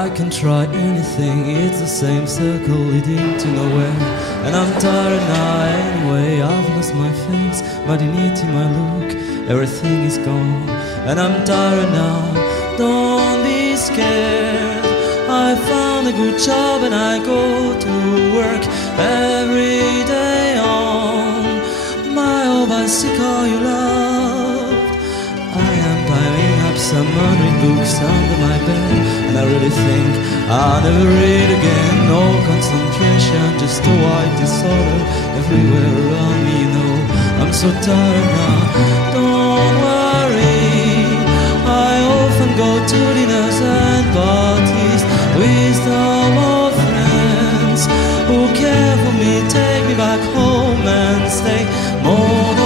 I can try anything, it's the same circle leading to nowhere. And I'm tired now anyway, I've lost my face, my dignity, my look, everything is gone. And I'm tired now, don't be scared. I found a good job and I go to work every day on my old bicycle you loved. I am piling up some unread books under my bed, and I really think I'll never read again. No concentration, just a white disorder everywhere around me, you know. I'm so tired now, don't worry. I often go to dinners and parties with some old friends who care for me, take me back home and stay more